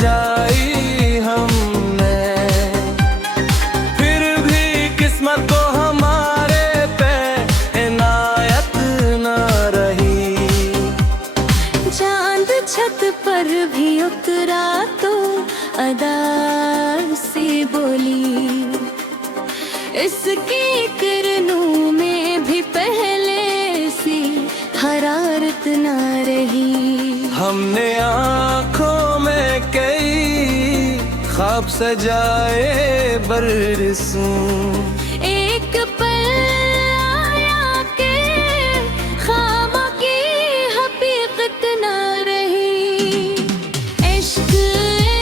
सजाई हमने, फिर भी किस्मत को हमारे पे इनायत न रही। चांद छत पर भी उतरा तो अदा से बोली, इसकी किरणों में भी पहले सी हरारत न रही। हमने आँखों में कई ख्वाब सजाए बरसों, एक पल आया के ख्वाबों की हकीकत न रही। इश्क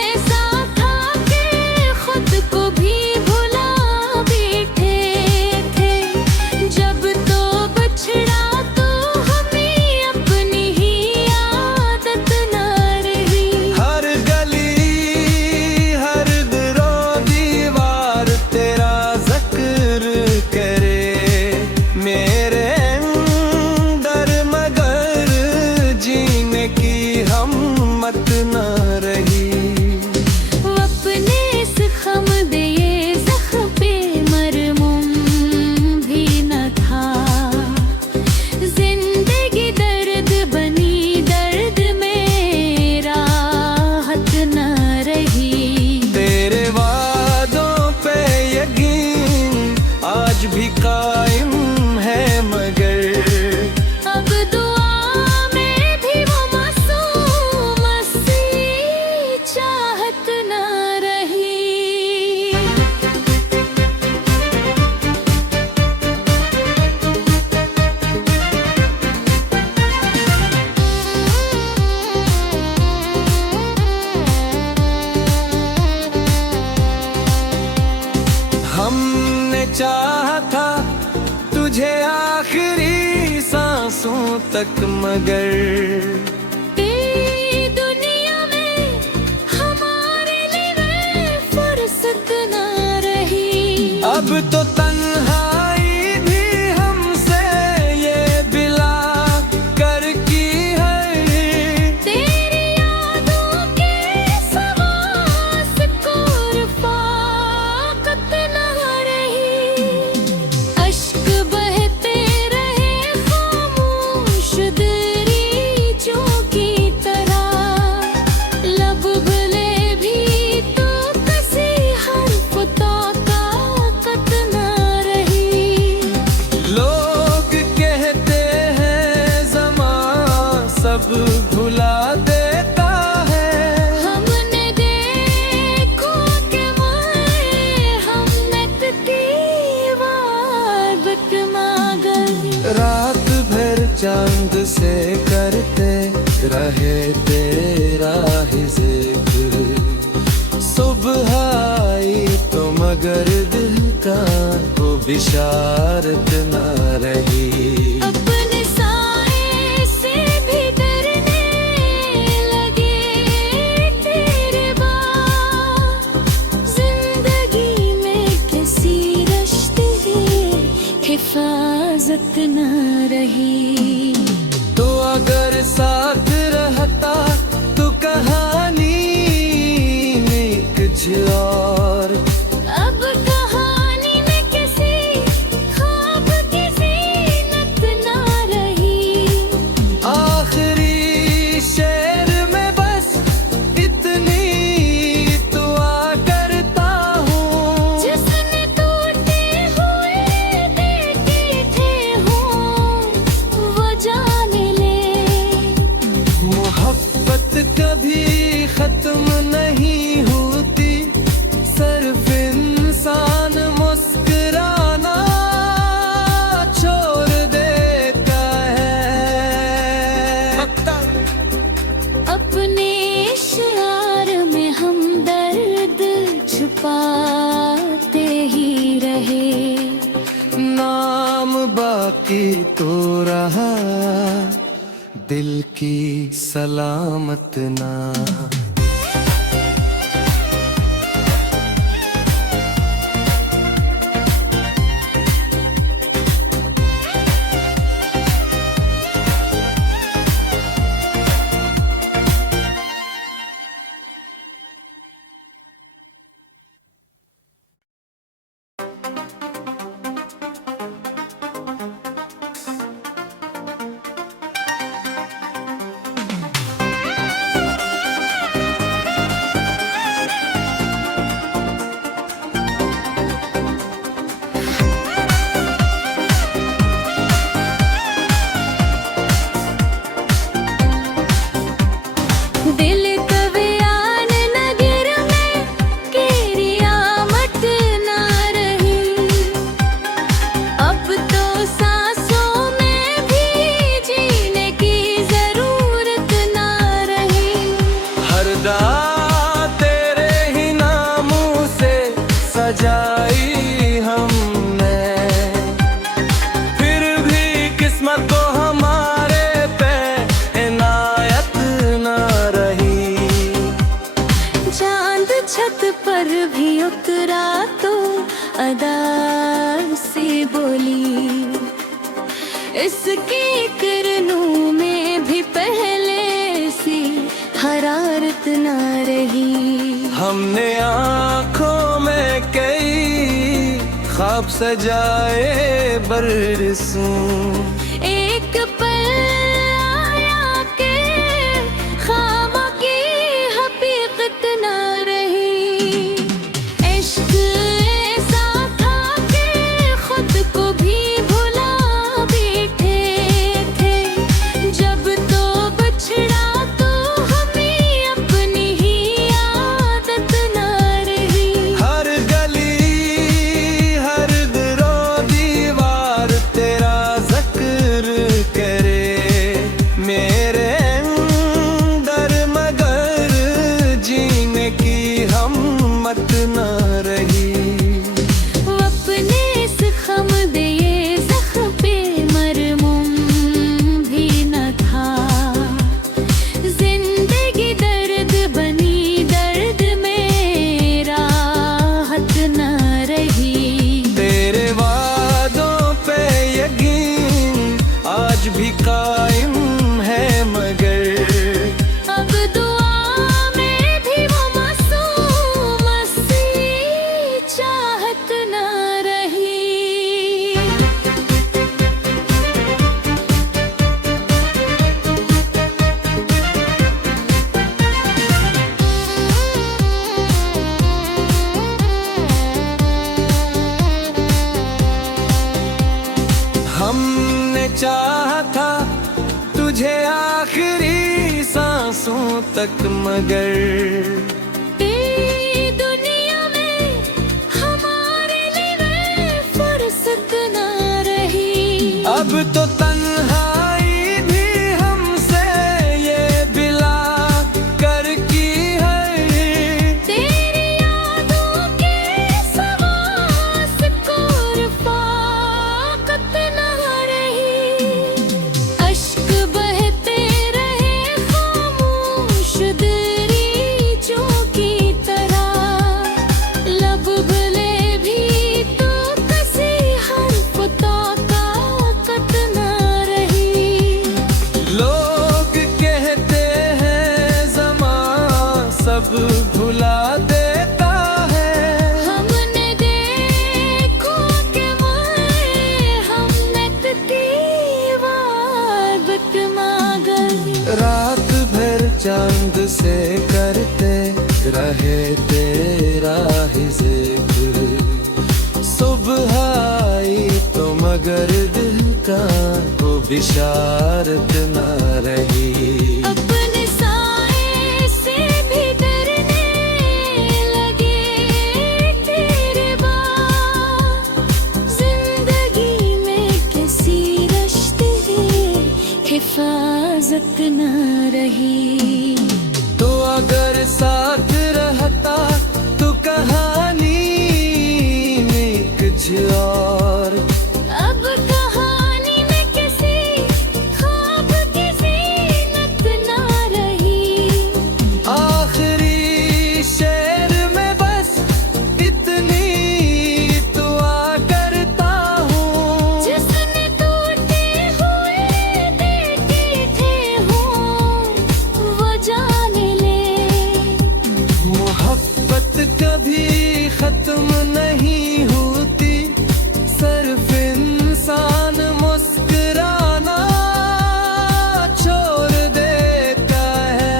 ऐसा था कि खुद को भी भुला बैठे थे, जब तो बिछड़ा तो हमें अपनी ही आदत न रही। हर गली हर दरो दीवार तेरा जिक्र करे मेरे अंदर, मगर जीने की हिम्मत न रही। अपने जख्म दे ये जख्म पे मरहूम भी न था, जिंदगी दर्द बनी दर्द में राहत न रही। तेरे वादों पे यकीन आज भी कायम है, मगर अब दुआ में भी वो मासूम सी चाहत न रही। हमने चाहा था तुझे आखिरी सांसों तक, मगर तेरी दुनिया में हमारे लिए फुर्सत न रही। अब तो तन्हाई भी हमसे ये बिला कर की है। तेरी यादों के सवास को रफ़ाकत न रही। अश्क बहते रहे खामोश दरीचों की तरह, लब भले भी तो किसी हर्फ ताकत न रही। लोग कहते हैं ज़माना सब भुला देता है, हमने देखो के मारे हमत की वादत मांगी। रात भर चांद से करते रहे तेरा ही जिक्र, सुबह आई तो मगर दिल का वो बिशारत न रही। अपने साए से भी डरने लगे तेरे बाद, जिंदगी में किसी रिश्ते हिफाजत न रही। तो अगर साथ रहता तो कहानी में कुछ और, अब कहानी में किसी ख्वाब की ज़ीनत न रही। आखिरी शेर में बस इतनी दुआ करता हूँ, जिसने टूटे हुए देखे थे हो वो जान ले। मोहब्बत कभी खत्म नहीं होती, सिर्फ इंसान मुस्कुराना छोड़ देता है। अपने इशार में हम दर्द छुपाते ही रहे, नाम बाकी तो रहा दिल की सलामत ना। छत पर भी उतरा तो अदा से बोली, इसकी किरणों में भी पहले सी हरारत न रही। हमने आँखों में कई ख्वाब सजाए बरसों, एक पल आया के ख्वाबों की हकीकत न रही। इश्क ऐसा था कि खुद को भी भुला बैठे थे, जब तो बछड़ा तो हमें अपनी ही आदत न रही। हर गली हर दरो दीवार तेरा जिक्र करे मेरे अंदर, मगर जीने की हिम्मत न रही। अपने इस खम दे ये ज़ख्म पे मरहूम भी न था, जिंदगी दर्द बनी दर्द में राहत न रही। तेरे वादों पे यकीन आज भी कायम है, मगर अब दुआ में भी वो मासूम सी चाहत न रही। हमने चाहा था तुझे आखिरी सांसों तक, मगर तेरी दुनिया में हमारे लिए फुर्सत न रही। अब तो तन्हाई भी हमसे ये बिला कर की है। तेरी यादों के सवास को रफ़ाकत न रही। अश्क बहते रहे खामोश दरीचों की तरह, लब भले भी तो किसी हर्फ ताकत न रही। लोग कहते हैं ज़मां सब भुला देता है, हमने देखो कि हमने तीवादत मांगी। रात भर चांद से करते रहे तेरा ही जिक्र, सुबह आई तो मगर दिल का वो बिशारत न रही। अपने साए से भी डरने लगे तेरे बाद, जिंदगी में किसी रिश्ते हिफाजत न रही। तो अगर साथ रहता तो कहानी में कुछ और, अब कहानी में किसी ख्वाब की ज़ीनत न रही। आखिरी शेर में बस इतनी दुआ करता हूँ, जिसने टूटे हुए देखे थे हो वो जान ले। मोहब्बत कभी खत्म नहीं होती, सिर्फ इंसान मुस्कुराना छोड़ देता है।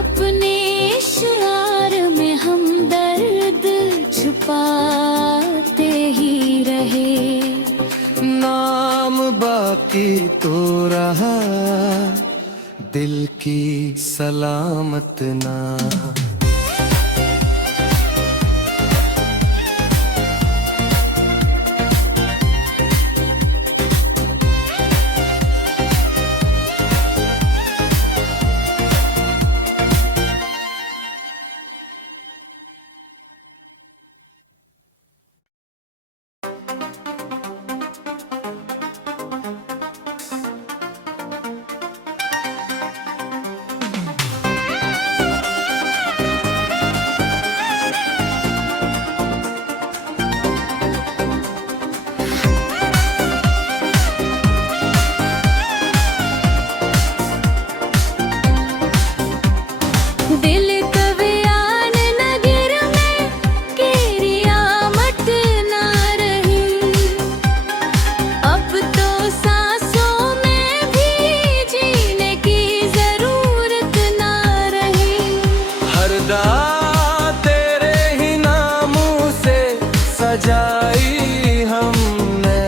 अपने इशार में हम दर्द छुपाते ही रहे, नाम बाकी तो रहा दिल की सलामत ना। सजाई हमने,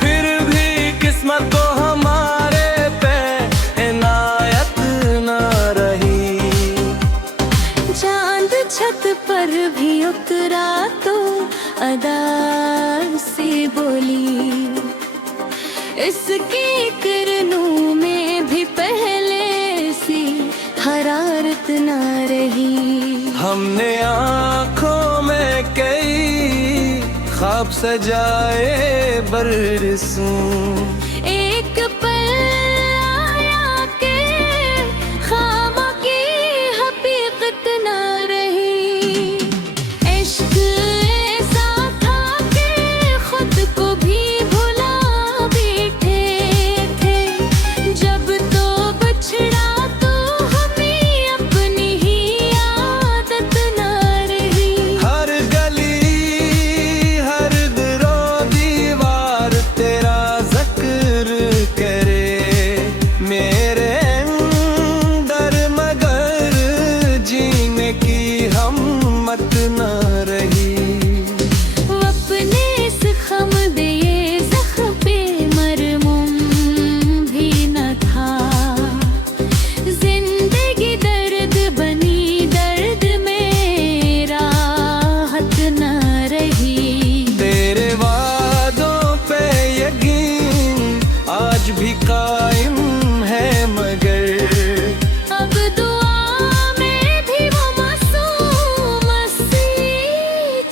फिर भी किस्मत को हमारे पे इनायत न रही। चांद छत पर भी उतरा तो अदा से बोली, इसकी किरणों में भी पहले सी हरारत न रही। हमने आँखों में कई ख्वाब सजाए बरसों, एक पल आया के ख्वाबों की हकीकत न रही। इश्क ऐसा था कि खुद को भी भुला बैठे थे, जब तो बछड़ा तो हमें अपनी ही आदत न रही। हर गली हर दरो दीवार तेरा जिक्र करे मेरे अंदर, मगर जीने की हिम्मत न रही। अपने इस खम दिए जख्म पे मरहूम भी न था, जिंदगी दर्द बनी दर्द में राहत न रही। तेरे वादों पे यकीन आज भी कायम है, मगर अब दुआ में भी वो मासूम सी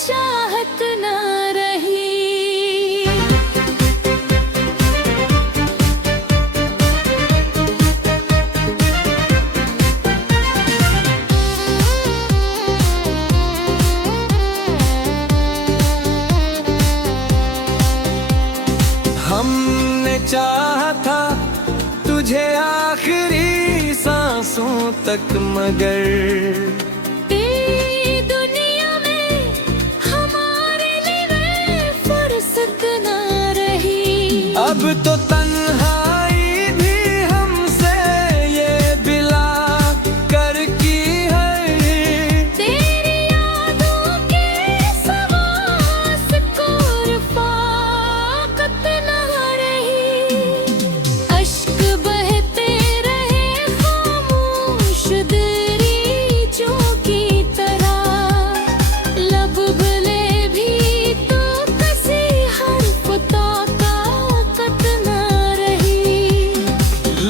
चाहत न रही। हमने चाहा था तुझे आखिरी सांसों तक, मगर तेरी दुनिया में हमारे लिए फुर्सत न रही। अब तो तन्हाई भी हमसे ये बिला कर की है। तेरी यादों के सवास को रफ़ाकत न रही। अश्क बहते रहे खामोश दरीचों की तरह, लब भले भी तो किसी हर्फ ताकत न रही।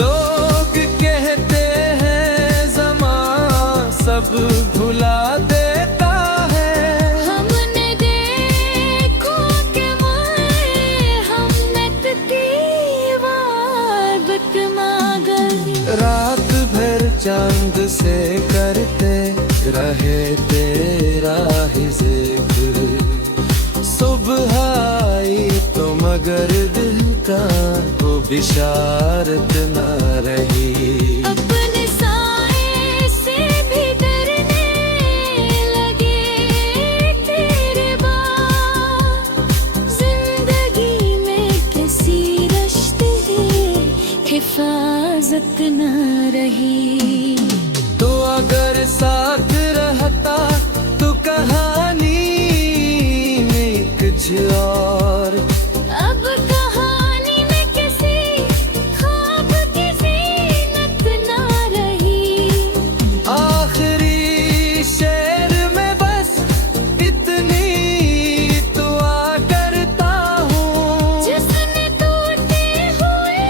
लोग कहते हैं ज़मां सब भुला देता है, हमने देखो के माए हमत की वादत मांगल। रात भर चांद से करते रहे तेरा ही जिक्र, सुबह आई तो मगर दिल का वो बिशारत न रही। अपने साए से भी डरने लगे तेरे बाद, जिंदगी में किसी रिश्ते की हिफाजत न रही। तो अगर साथ रहता तो कहानी में कुछ और, अब कहानी में किसी ख्वाब की ज़ीनत न रही। आखिरी शेर में बस इतनी दुआ करता हूँ, जिसने टूटे हुए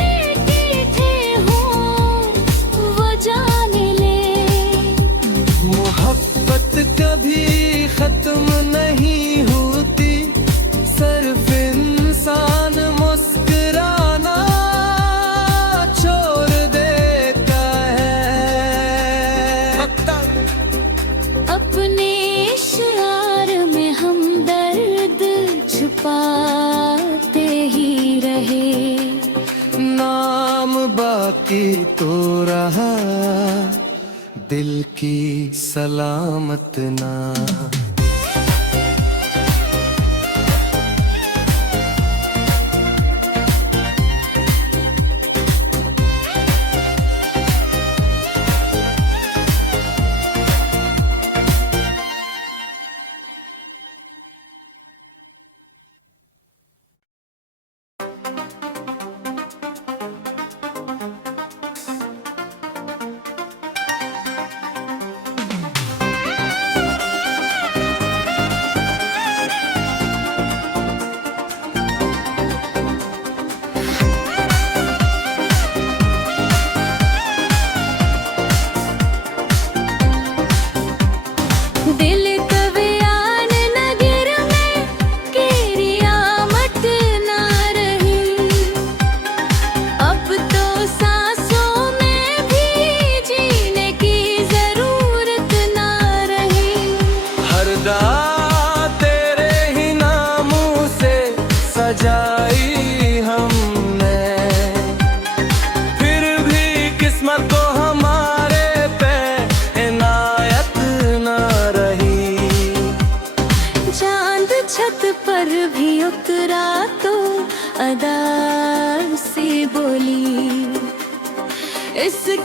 देखे थे हों वो जान ले। मोहब्बत कभी खत्म नहीं होती, सिर्फ इंसान मुस्कुराना छोड़ देता है। अपने इशार में हम दर्द छुपाते ही रहे, नाम बाकी तो रहा दिल की सलामत ना।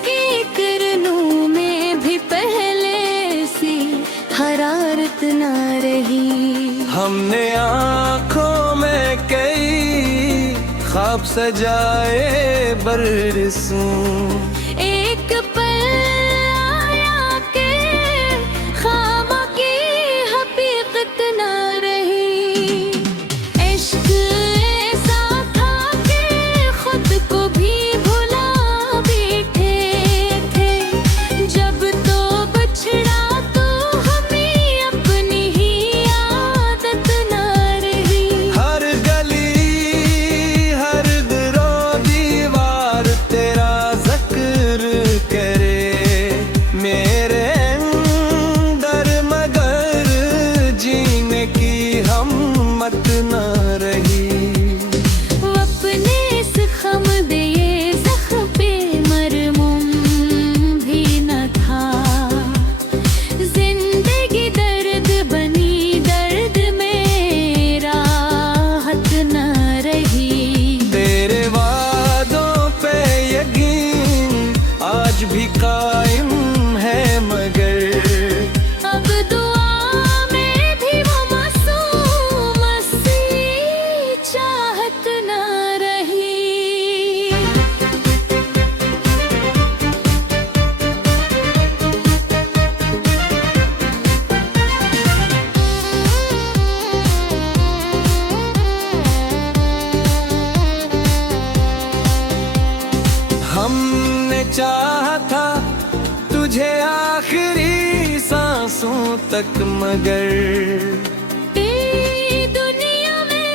के किरणों में भी पहले सी हरारत ना रही। हमने आँखों में कई ख्वाब सजाए बरसों, एक पल आया के ख्वाबों की हकीकत ना रही। इश्क ऐसा था कि खुद को भी भुला बैठे थे। जब तो बछड़ा तो हमें अपनी ही आदत ना रही। हर गली हर दरो दीवार तेरा जिक्र करे मेरे अंदर, मगर जीने की हिम्मत न रही। वो अपने इस खम दे ये ज़ख्म पे मरहूम भी न था। जिंदगी दर्द बनी, दर्द में राहत न रही। तेरे वादों पे यकीन आज भी कायम है, मगर अब दुआ में भी वो मासूम सी चाहत न रही। हमने चाहा था तुझे आखिरी सांसों तक, मगर तेरी दुनिया में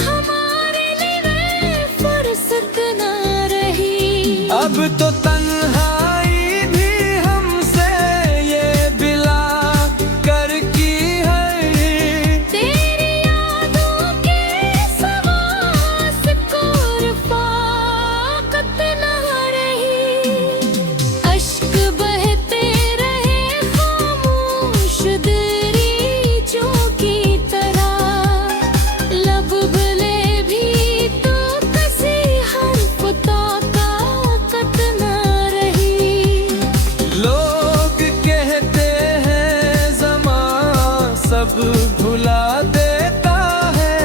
हमारे लिए फुर्सत ना रही। अब तो तन्हाई भी हमसे ये बिला कर की है। तेरी यादों के सवास को रफ़ाकत ना रही। अश्क बहते रहे खामोश दरीचों की तरह। लब भले भी तो किसी हर्फ ताकत ना रही। लोग कहते हैं ज़मां सब भुला देता है।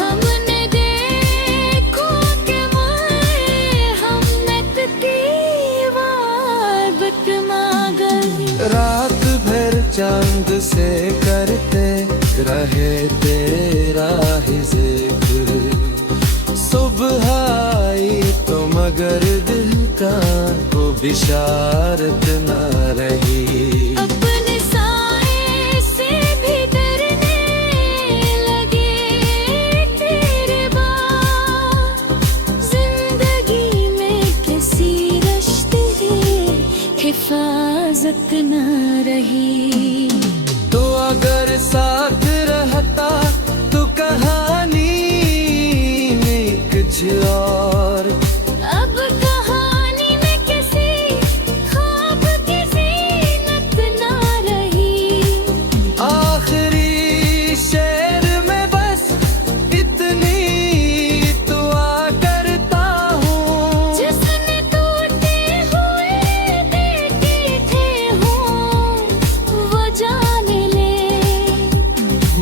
हमने देखो के माए हमत की वाबत मांगई। रात भर चांद से करते रहे तेरा ही जिक्र, सुबह आई तो मगर दिल का को बिशारत न रही। अपने साए से भी डरने लगे तेरे बाद। जिंदगी में किसी रिश्ते की हिफाजत न रही। तो अगर साथ रहता तो कहानी में कुछ और। अब कहानी में किसी ख्वाब की ज़ीनत ना रही। आखिरी शेर में बस इतनी दुआ करता हूँ, जिसने टूटे हुए देखे थे हों वो जान ले।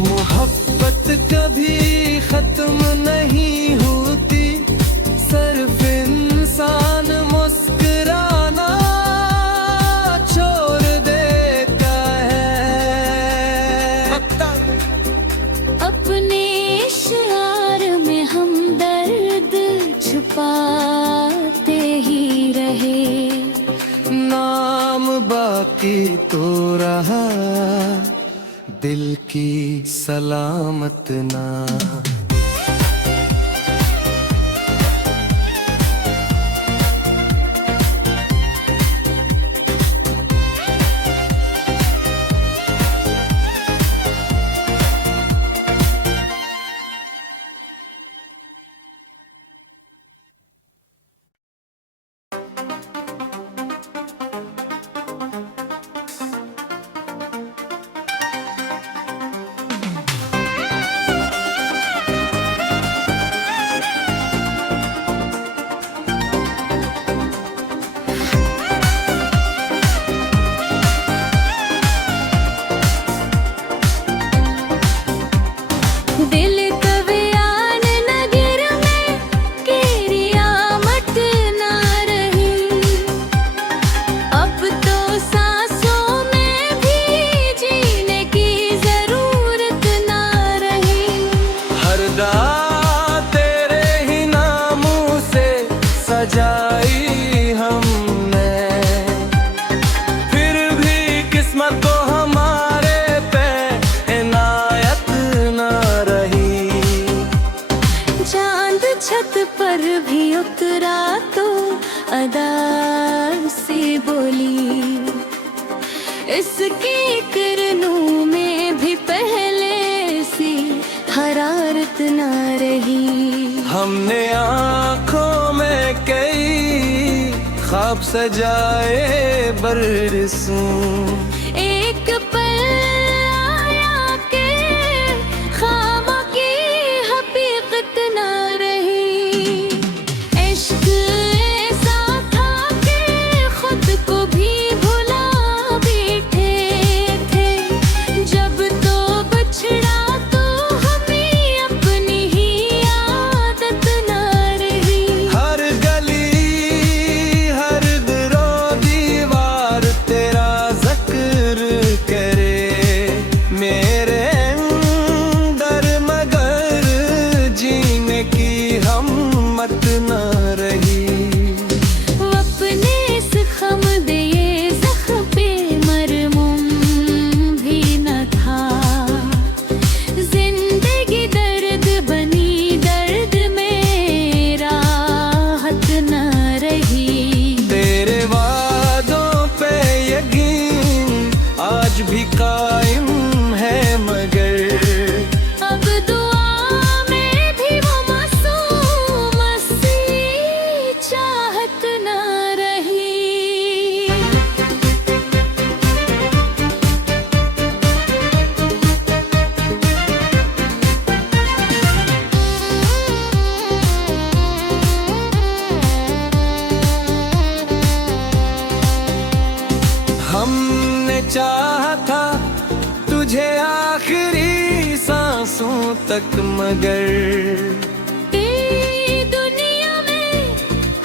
मोहब्बत कभी खत्म नहीं होती, सिर्फ इंसान मुस्कुराना छोड़ देता है। अपने इशार में हम दर्द छुपाते ही रहे। नाम बाकी तो रहा दिल की सलामत ना। उसकी किरणों में भी पहले सी हरारत ना रही। हमने आँखों में कई ख्वाब सजाए बरसों, एक पल आया के ख्वाबों की हकीकत ना रही। इश्क ऐसा था कि खुद को भी भुला बैठे थे। जब तो बिछड़ा तो हमें अपनी ही आदत ना रही। हर गली हर दरो दीवार तेरा जिक्र करे मेरे अंदर, मगर जीने की हिम्मत न रही। अपने जख्म दे ये जख्म पे मरहूम भी न था। जिंदगी दर्द बनी, दर्द में राहत न रही। तेरे वादों पे यकीन आज भी कायम है, मगर अब दुआ में भी वो मासूम सी चाहत न रही। हमने चाहा था तुझे आखिरी सांसों तक, मगर तेरी दुनिया में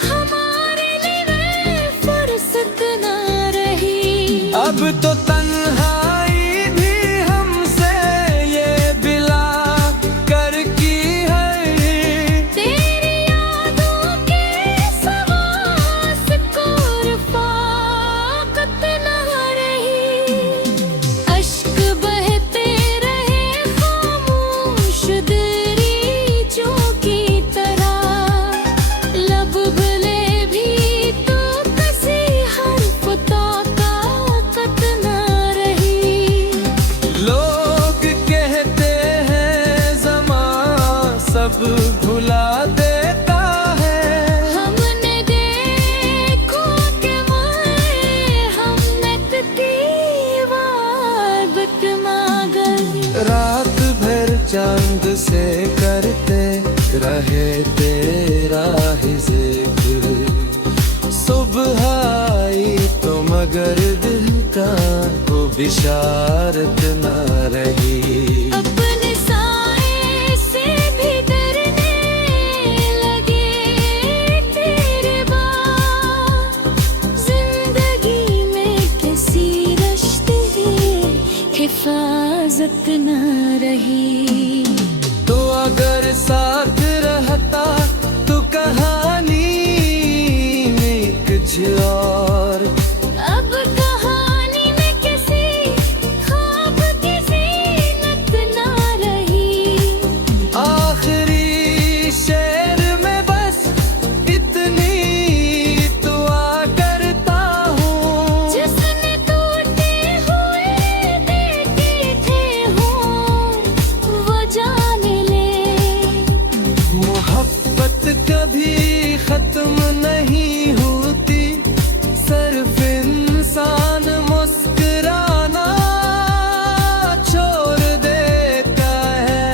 हमारे लिए फुर्सत न रही। अब तो तन्हाई भी हमसे ये बिला कर की है। तेरी यादों के सवास को रफ़ाकत न रही। अश्क बहते रहे खामोश दरीचों की तरह। लब भले भी तो किसी हर्फ ताकत न रही। लोग कहते हैं ज़माना सब भुला देता है। हमने देखो कि हमत की इबादत मांगी। रात भर चांद से करते रहे तेरा ही जिक्र, सुबह आई तो मगर दिल का को बिशारत न रही। अपने साए से भी डरने लगे तेरे बाद। जिंदगी में किसी रिश्ते हिफाजत न रही। तो अगर साथ रहता तो कहानी में कुछ और। अब कहानी में किसी ख्वाब की ज़ीनत ना रही। आखिरी शेर में बस इतनी दुआ करता हूँ, जिसने टूटे हुए देखे थे हो वो जान ले। मोहब्बत कभी खत्म नहीं होती, सिर्फ इंसान मुस्कुराना छोड़ देता है।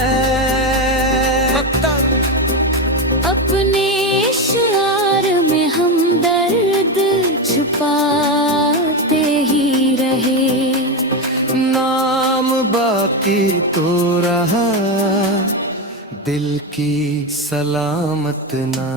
अपने इशार में हम दर्द छुपाते ही रहे। नाम बाकी तो रहा दिल की सलामत ना।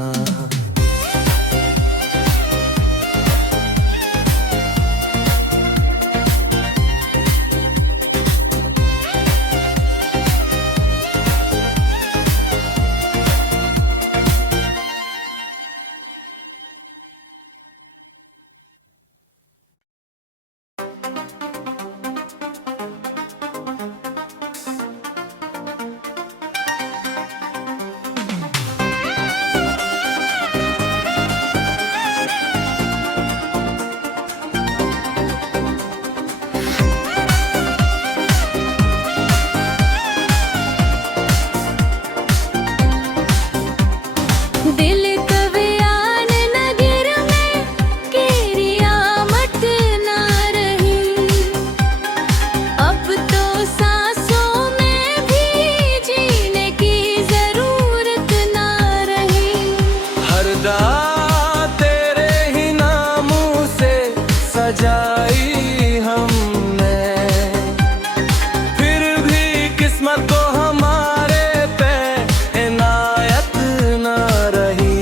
सजाई हमने, फिर भी किस्मत को हमारे पे इनायत न रही।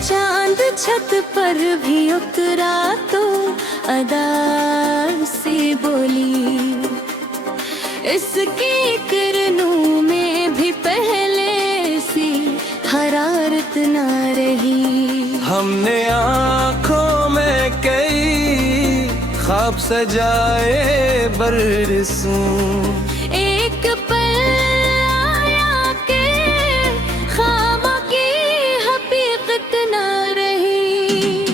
चांद छत पर भी उतरा तो अदा से बोली, इसकी किरणों में भी पहले सी हरारत न रही। हमने आँखों में कई ख्वाब सजाए बरसों, एक पल आया के ख्वाबों की हकीकत न रही।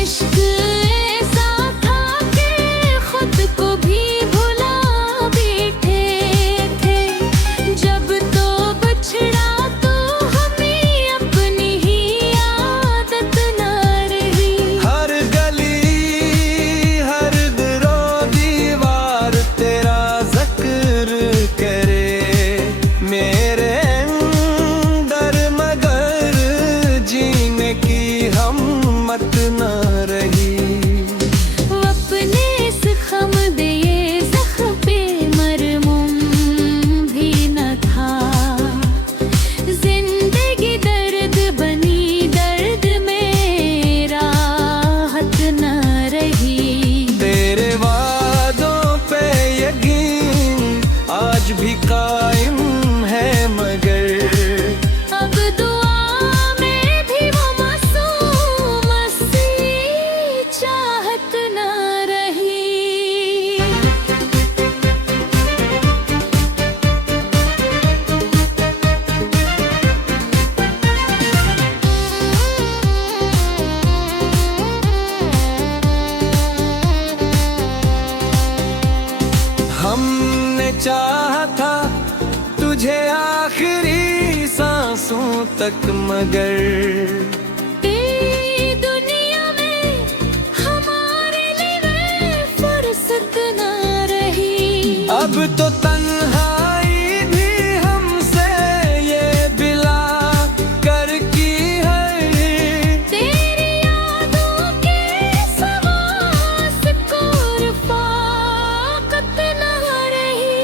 इश्क ऐसा था कि खुद को भी भुला बैठे थे, जब तो बिछड़ा तो हमें अपनी ही आदत न रही। हर गली हर दरो दीवार तेरा जिक्र करे मेरे अंदर, मगर जीने की हिम्मत न रही। अपने इस खम दिए जख्म पे मरहूम भी न था, जिंदगी दर्द बनी दर्द में राहत न रही। तेरे वादों पे यकीन आज भी कायम है, मगर अब दुआ में भी वो मासूम सी चाहत न रही। हमने चाहा था तुझे आखिरी सांसों तक, मगर तेरी दुनिया में हमारे लिए फुर्सत न रही। अब तो तन्हाई भी हमसे ये बिला कर की है। तेरी यादों के सवास को रफ़ाकत न रही।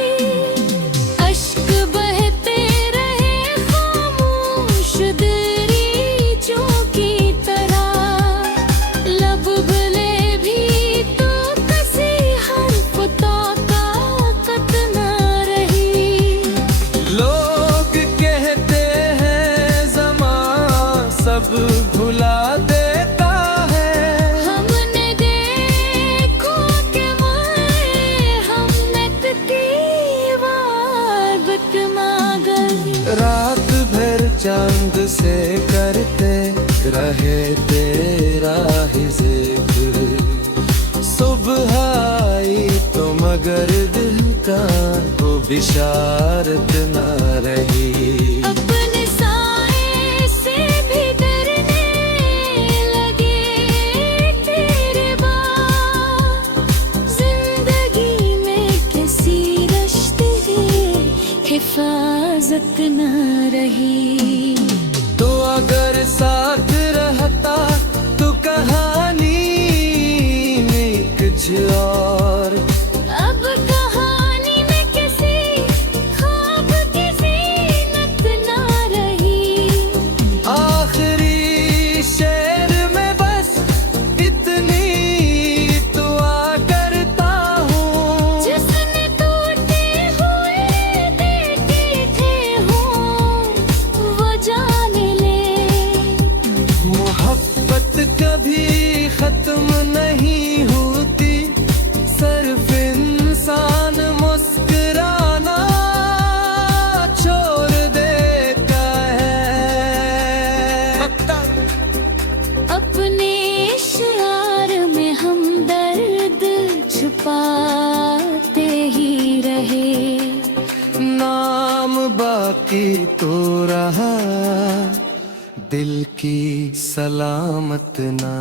अश्क बहते रहे खामोश दरीचों की तरह, लब भले भी तो किसी हर्फ ताकत न रही। लोग कहते हैं ज़मां सब भुला देता है, हमने देखो कि हमने की वादत मांगी। रात भर चांद से करते रहे तेरा ही जिक्र, सुबह आई तो मगर दिल का वो बिशारत न रही। अपने साए से भी डरने लगे तेरे बाद, जिंदगी में किसी रिश्ते हिफाजत न रही। तो अगर साथ रहता तो कहानी में कुछ और, अब कहानी में किसी ख्वाब की ज़ीनत न रही। आखिरी शेर में बस इतनी दुआ करता हूँ, जिसने टूटे हुए देखे थे हो वो जान ले। मोहब्बत कभी खत्म नहीं होती, सिर्फ इंसान मुस्कुराना छोड़ देता है। अपने इशार में हम दर्द छुपाते ही रहे, नाम बाकी तो रहा दिल की सलामत ना।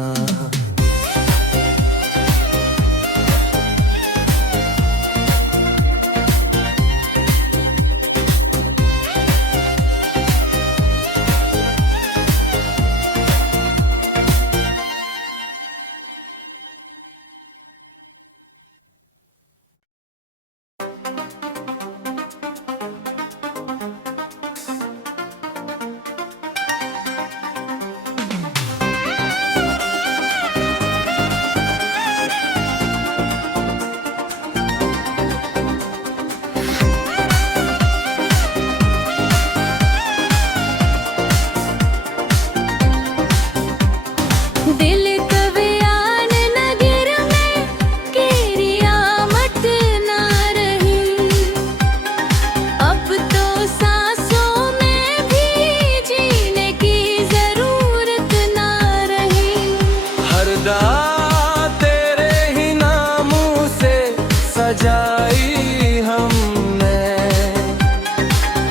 सजाई हमने,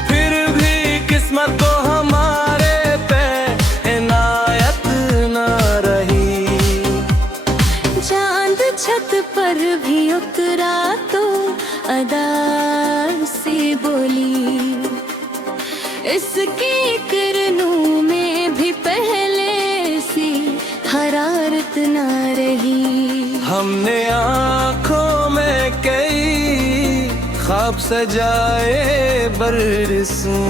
फिर भी किस्मत तो हमारे पे इनायत न रही। चांद छत पर भी उतरा तो अदा से बोली, इसकी किरणों में भी पहले सी हरारत न रही। हमने आँखों में कई ख्वाब सजाए बरसों,